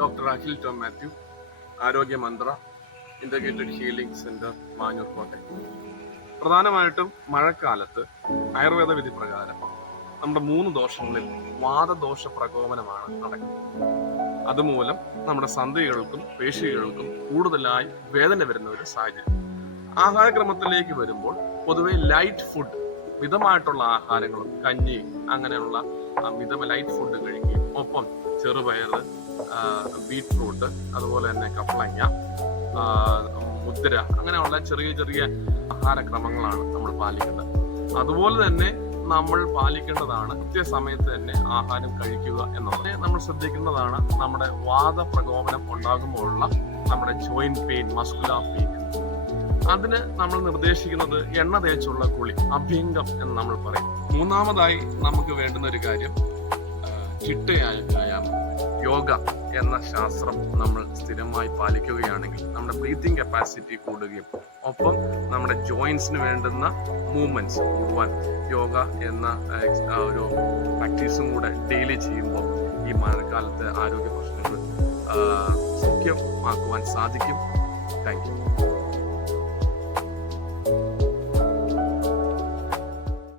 Doctor Akhil Tom Mathew, Arogya Mantra integrated healing centre, Manjoor Kottayam. പ്രധാനമായിട്ടും മഴക്കാലത്ത് ആയുർവേദ വിധി പ്രകാരം നമ്മുടെ 3 ദോഷങ്ങളിൽ വാതദോഷ പ്രകോപനമാണ് നടക്കുന്നത്. അതുമൂലം നമ്മുടെ സന്ധികൾക്കും പേശികൾക്കും കൂടുതലായി വേദന വരുന്ന ഒരു സാഹചര്യം. ആഹാരക്രമത്തിലേക്ക് വരുമ്പോൾ പൊതുവെ ലൈറ്റ് ഫുഡ്, മിതമായിട്ടുള്ള ആഹാരങ്ങളും കഞ്ഞി അങ്ങനെയുള്ള ലൈറ്റ് ഫുഡ് കഴിക്കുകയും ഒപ്പം ചെറുപയർ, ബീറ്റ്റൂട്ട്, അതുപോലെ തന്നെ കപ്പളങ്ങ, മുദ്ര, അങ്ങനെയുള്ള ചെറിയ ചെറിയ ആഹാരക്രമങ്ങളാണ് നമ്മൾ പാലിക്കേണ്ടത്. അതുപോലെ തന്നെ നമ്മൾ പാലിക്കേണ്ടതാണ് കൃത്യസമയത്ത് തന്നെ ആഹാരം കഴിക്കുക എന്നുള്ളത്. നമ്മൾ ശ്രദ്ധിക്കേണ്ടതാണ് നമ്മുടെ വാതപ്രകോപനം ഉണ്ടാകുമ്പോഴുള്ള നമ്മുടെ ജോയിന്റ് പെയിൻ, മസ്കുലാർ പെയിൻ. അതിന് നമ്മൾ നിർദ്ദേശിക്കുന്നത് എണ്ണ തേച്ചുള്ള കുളി, അഭ്യംഗം എന്ന് നമ്മൾ പറയും. മൂന്നാമതായി നമുക്ക് വേണ്ടുന്ന ഒരു കാര്യം ചിട്ടയായ വ്യായാമം, യോഗ എന്ന ശാസ്ത്രം നമ്മൾ സ്ഥിരമായി പാലിക്കുകയാണെങ്കിൽ നമ്മുടെ ബ്രീത്തിങ് കപ്പാസിറ്റി കൂടുകയും ഒപ്പം നമ്മുടെ ജോയിൻസിന് വേണ്ടുന്ന മൂവ്മെന്റ്സ് കൂടുവാൻ യോഗ എന്ന ഒരു പ്രാക്ടീസും കൂടെ ഡെയിലി ചെയ്യുമ്പോൾ ഈ മഴക്കാലത്ത് ആരോഗ്യ പ്രശ്നങ്ങൾ സൗഖ്യമാക്കുവാൻ സാധിക്കും. Thank you.